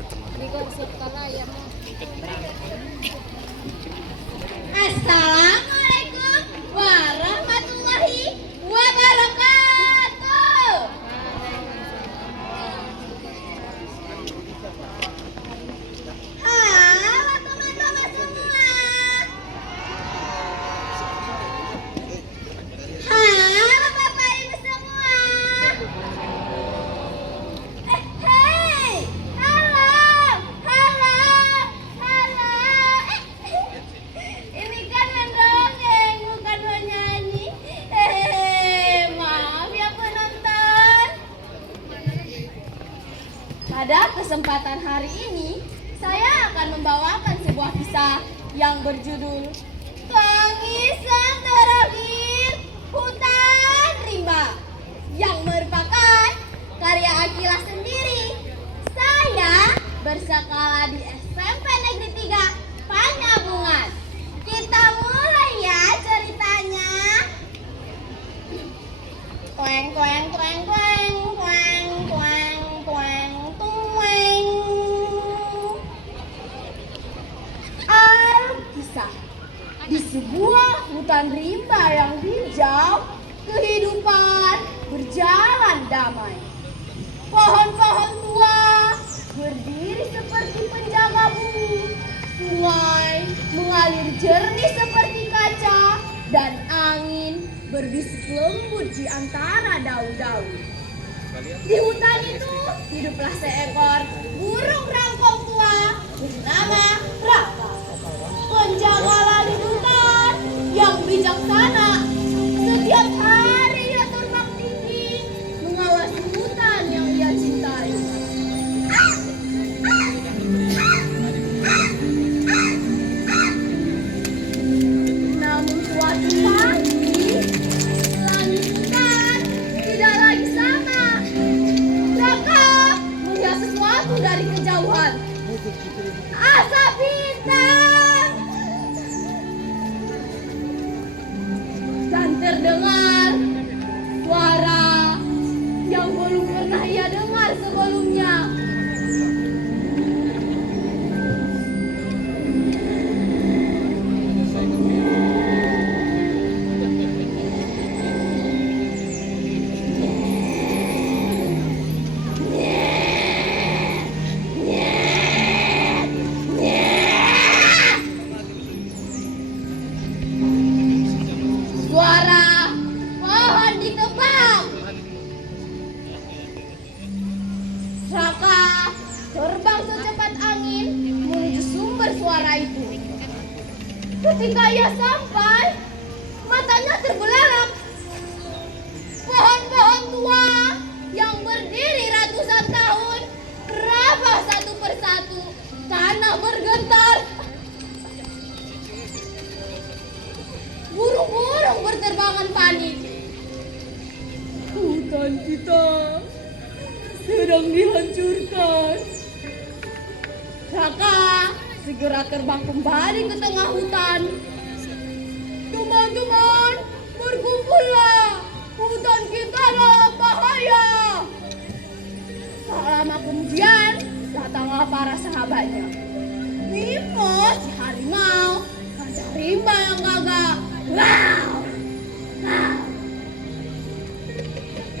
Assalamualaikum warahmatullahi wabarakatuh. Halo teman-teman semua. Halo Bapak Ibu semua. Hei, halo, halo, halo. Ini kan mendongeng, bukan menyanyi. Maaf ya penonton. Pada kesempatan hari ini, saya akan membawakan sebuah kisah yang berjudul Tangisan Terakhir Hutan Rimba, yang merupakan karya Akila sendiri. Saya bersekolah di SMP Negeri 3 Panyabungan. Kita mulai ya ceritanya. Kueng kueng kueng kueng kueng kueng kueng tueng. Kisah di sebuah hutan rimba yang hijau, kehidupan berjalan damai. Pohon-pohon tua berdiri seperti penjaga bumi. Sungai mengalir jernih seperti kaca, dan angin berbisik lembut di antara daun-daun. Di hutan itu hiduplah seekor burung rangkong tua bernama Raka, penjaga lalu hutan yang bijaksana. Setiap hari ia terbang tinggi mengawasi hutan yang ia cintai. Namun suatu pagi, langit hutan tidak lagi sama. Raka melihat sesuatu dari kejauhan. Asap hitam, dan terdengar suara yang belum pernah ia dengar sebelumnya. Suara pohon ditebang. Raka terbang secepat angin menuju sumber suara itu. Ketika ia sampai, matanya terbelalak. Pohon-pohon tua yang berdiri ratusan tahun rabah satu persatu. Tanah bergetar. Burung-burung berterbangan panik. Hutan kita sedang dihancurkan. Raka segera terbang kembali ke tengah hutan. Teman-teman, berkumpullah. Hutan kita dalam bahaya. Tak lama kemudian datanglah para sahabatnya. Bimo si harimau, Raja Rimba yang gagah. Wow! Wow!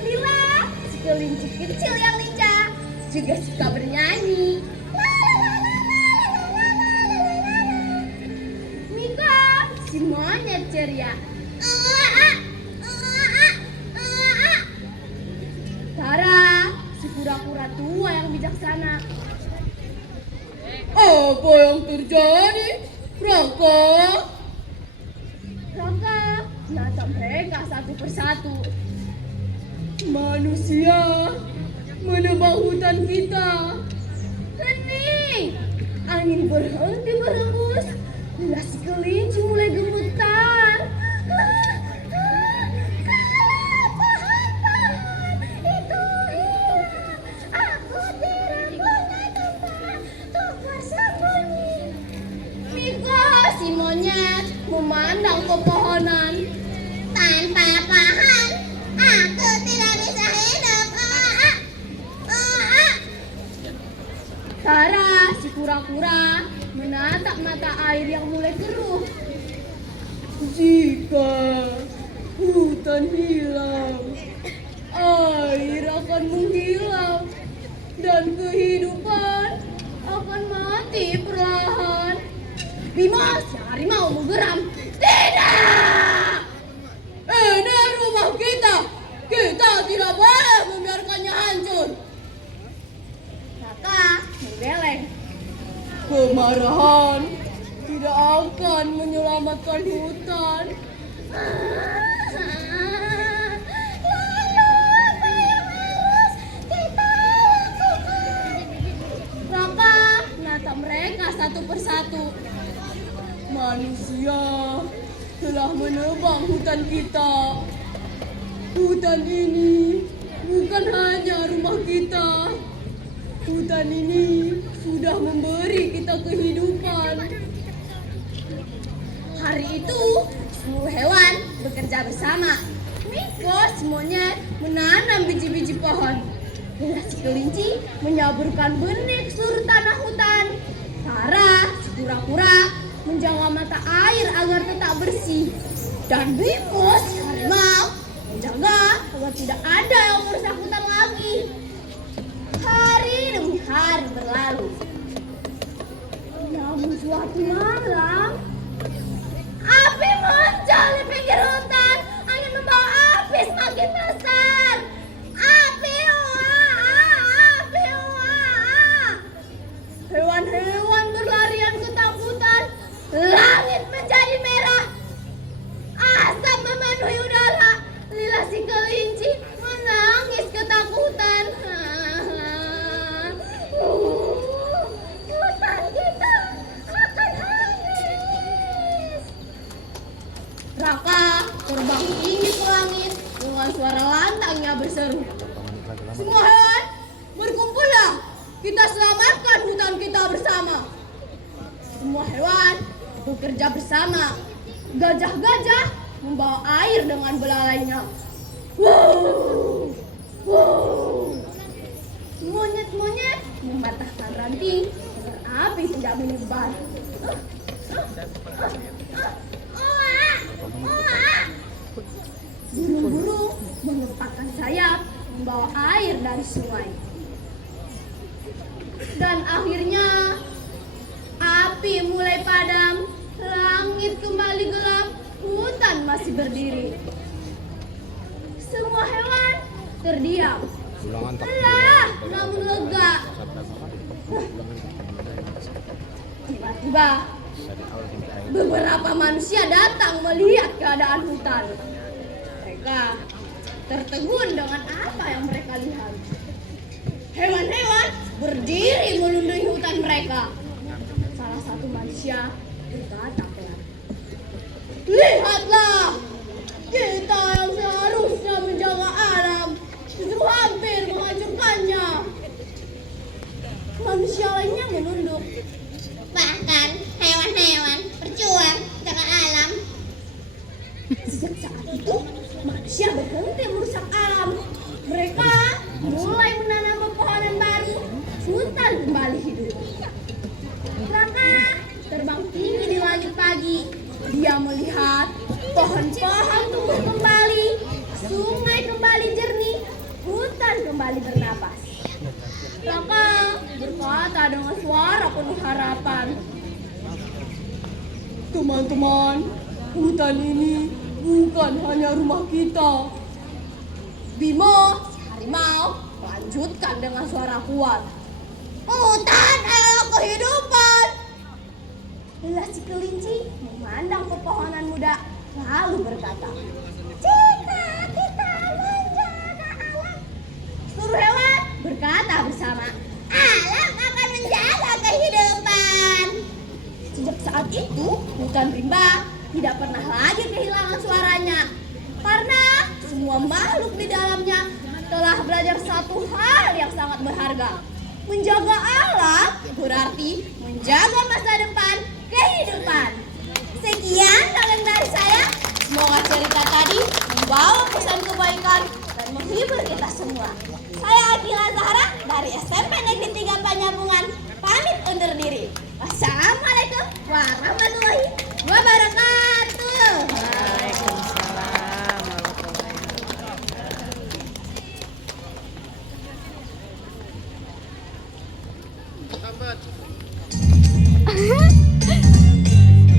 Lila, si kelinci kecil yang lincah, juga suka bernyanyi. Mika, si monyet ceria. Tara, si kura-kura tua yang bijaksana. Apa yang terjadi, Raka? Raka menatap mereka satu persatu. Manusia menebang hutan kita. Hening! Angin berhenti berhembus. Bila si kelinci mulai gemetar. Kalau pohon-pohon itu hilang, aku tidak punya tempat untuk bersembunyi. Mika si monyet memandang pepohonan. Tanpa pohon, aku tidak bisa hidup. Sementara si kura-kura menatap mata air yang mulai keruh. Jika hutan hilang, air akan menghilang dan kehidupan akan mati perlahan. Bima, si harimau menggeram. Tidak! Ini rumah kita. Kita tidak boleh membiarkannya hancur. Raka membeleng. Kemarahan tidak akan menyelamatkan hutan. Lalu apa yang harus kita lakukan? Raka menatap mereka satu persatu. Manusia telah menebang hutan kita. Hutan ini bukan hanya rumah kita. Hutan ini sudah memberi kita kehidupan. Hari itu, seluruh hewan bekerja bersama. Miko si monyet menanam biji-biji pohon. Bella si kelinci menyaburkan benih ke seluruh tanah hutan. Tara si kura-kura menjaga mata air agar tetap bersih. Dan Bimo si harimau menjaga agar tidak ada yang merusak hutan lagi. Hari demi hari berlalu. Namun suatu malam, api muncul di pinggir hutan. Angin membawa api semakin besar. Api, api, hewan-hewan berlarian ketakutan. Langit menjadi merah. Asap memenuhi udara. Lila si kelinci menangis ketakutan. Hutan kita akan habis. Raka terbang tinggi ke langit dengan suara lantangnya berseru. Semua hewan berkumpullah. Kita selamatkan hutan kita bersama. Semua hewan bekerja bersama. Gajah-gajah membawa air dengan belalainya. Wow, wow. Monyet-monyet mematahkan ranting agar api tidak menyebar. Burung-burung mengepakkan sayap membawa air dari sungai. Dan akhirnya api mulai padam, langit kembali gelap, hutan masih berdiri. Semua hewan terdiam. Lelah, namun lega. Tiba-tiba beberapa manusia datang melihat keadaan hutan. Mereka tertegun dengan apa yang mereka lihat. Hewan-hewan berdiri melindungi hutan mereka. Salah satu manusia berkata pelan, "Lihatlah, kita yang seharusnya menjaga alam justru hampir menghancurkannya." Manusia lainnya menunduk. Bahkan hewan-hewan berjuang jaga alam. Sejak saat itu, manusia berhenti merusak alam. Mereka mulai menanam pepohonan baru. Hutan kembali hidup. Raka terbang tinggi di langit pagi. Dia melihat pohon-pohon tumbuh kembali, sungai kembali jernih, hutan kembali bernapas. Raka berkata dengan suara penuh harapan, "Teman-teman, hutan ini bukan hanya rumah kita." Bimo, si harimau, melanjutkan dengan suara kuat, "Hutan adalah kehidupan." Bella si kelinci memandang pepohonan muda, lalu berkata, "Jika kita menjaga alam." Seluruh hewan berkata bersama, "Alam akan menjaga kehidupan." Sejak saat itu, hutan rimba tidak pernah lagi kehilangan suaranya. Karena semua makhluk di dalamnya telah belajar satu hal yang sangat berharga. Menjaga alam berarti menjaga masa depan kehidupan. Sekian dongeng dari saya. Semoga cerita tadi membawa pesan kebaikan dan menghibur kita semua. Saya Akila Zahra dari SMP Negeri 3 Penyambungan. Lambat.